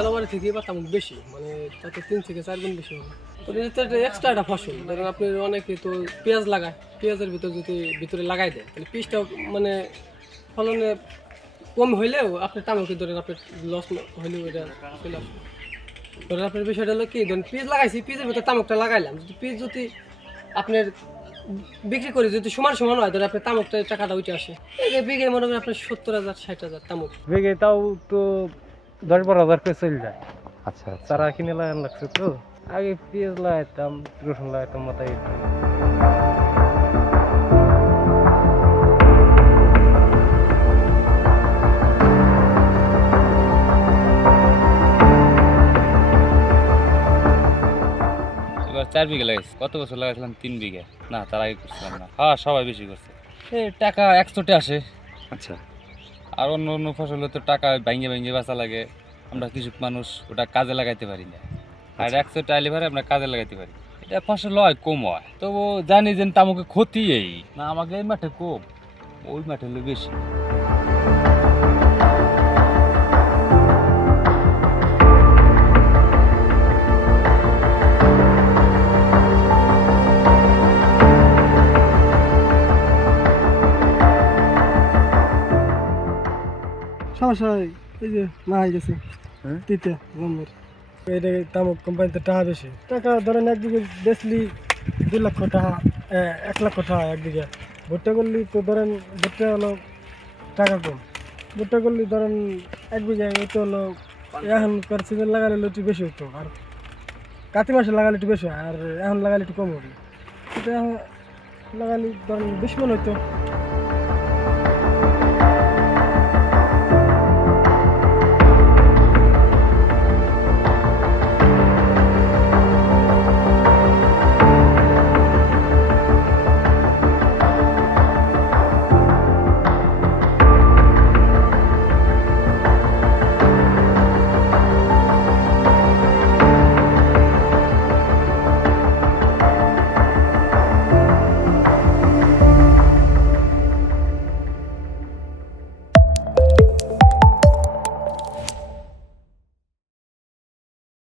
গেলাবাড়ি থেকে এবার তামুক বেশি, মানে তাতে 3 থেকে 4 গুণ বেশি হবে। তো এটা এক্সট্রা একটা ফসল। ধরেন আপনি অনেকে তো পেঁয়াজ লাগায়, পেঁয়াজের ভিতর যদি ভিতরে লাগাই দেয় তাহলে পিসটা মানে ফলনে কম হইলেও আপনি তামুকে ধরেন আপনার লস হইলেও এটা চলে আসবে। ধরেন আপনার বিষয়টা হলো কি, ধরেন পিস লাগাইছি, পিসের ভিতরে তামুকটা লাগাইলাম, যদি পিস যদি আপনার বিক্রি করে যদি সমান সমান হয়, ধরেন আপনার তামুকটা টাকাটা উঠে আসে, এই বিঘে মনে করেন আপনার 70,000 60,000 তামুক বিঘে তাও তো 10-12 হাজার করে চলে যায়। আচ্ছা আচ্ছা। চারা কিনে লাগান লাগছে তো, আগে পেঁয়াজ লাগাইতাম, রসুন লাগাইতাম মাথায়। এবার 4 বিঘা লাগাইছি। কত বছর লাগাইছিলাম? 3 বিঘা। না, তার আগে করছিলাম না। হ্যাঁ, সবাই বেশি করছে। এই টাকা 100তে আসে। আচ্ছা, আর অন্য অন্য ফসলে তো টাকা ভাঙ্গে ভাঙ্গে বেচা লাগে, আমরা কিছু মানুষ ওটা কাজে লাগাইতে পারি না। আর 100টা আইলে পারে আমরা কাজে লাগাইতে পারি। এটা ফসল হয় কম হয়, তবু জানি যে তামুকে ক্ষতি এই না, আমাকে এই মাঠে কম, ওই মাঠে হলে বেশি। সমস্যা এই যে মারা গেছে তিতে নম্বর, এটা তামুক কোম্পানিতে টাকা বেশি, টাকা ধরেন একদিকে বেচলি 2 লক্ষ টাকা, 1 লক্ষ টাকা একদিকে। ভুট্টা করলি তো ধরেন ভুট্টা হলো টাকা কম, ভুট্টা করলি ধরেন 1 বিঘায় এটা হলো এখনকার সিজন লাগালে একটু বেশি হতো, আর কাতি মাসে লাগালে একটু বেশি হয়, আর এখন লাগালে একটু কম হবে। এটা লাগালে ধরেন 20 মণ হইতো।